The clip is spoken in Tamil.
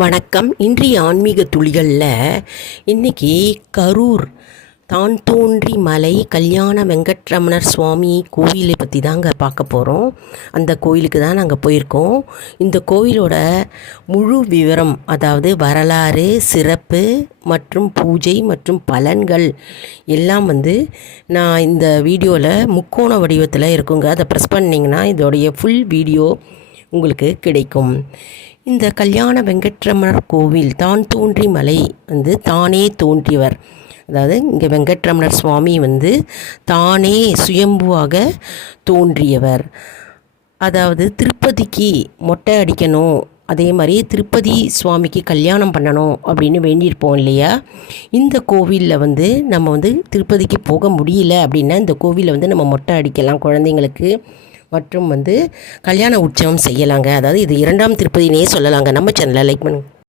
வணக்கம். இன்றைய ஆன்மீக துளிகளில் இன்னைக்கு கரூர் தான் தோன்றி மலை கல்யாண வெங்கட்ரமணர் சுவாமி கோவிலை பற்றி தாங்க பார்க்க போகிறோம் அந்த கோயிலுக்கு தான் நாங்கள் போயிருக்கோம். இந்த கோயிலோட முழு விவரம் அதாவது வரலாறு சிறப்பு மற்றும் பூஜை மற்றும் பலன்கள் எல்லாம் வந்து நான் இந்த வீடியோவில் முக்கோண வடிவத்தில் இருக்குங்க. அதை ப்ரெஸ் பண்ணிங்கன்னா இதோடைய ஃபுல் வீடியோ உங்களுக்கு கிடைக்கும். இந்த கல்யாண வெங்கட்ரமணர் கோவில் தான் தோன்றி மலை வந்து தானே தோன்றியவர். அதாவது இங்கே வெங்கட்ரமணர் சுவாமி வந்து தானே சுயம்புவாக தோன்றியவர். அதாவது திருப்பதிக்கு மொட்டை அடிக்கணும் அதே மாதிரி திருப்பதி சுவாமிக்கு கல்யாணம் பண்ணணும் அப்படின்னு வேண்டியிருப்போம் இல்லையா? இந்த கோவிலில் வந்து நம்ம வந்து திருப்பதிக்கு போக முடியல அப்படின்னா இந்த கோவிலில் வந்து நம்ம மொட்டை அடிக்கலாம் குழந்தைங்களுக்கு. மற்றும் வந்து கல்யாண உற்சவம் செய்யலாங்க. அதாவது இது இரண்டாம் திருப்பதினே சொல்லலாங்க. நம்ம சேனலை லைக் பண்ணுங்கள்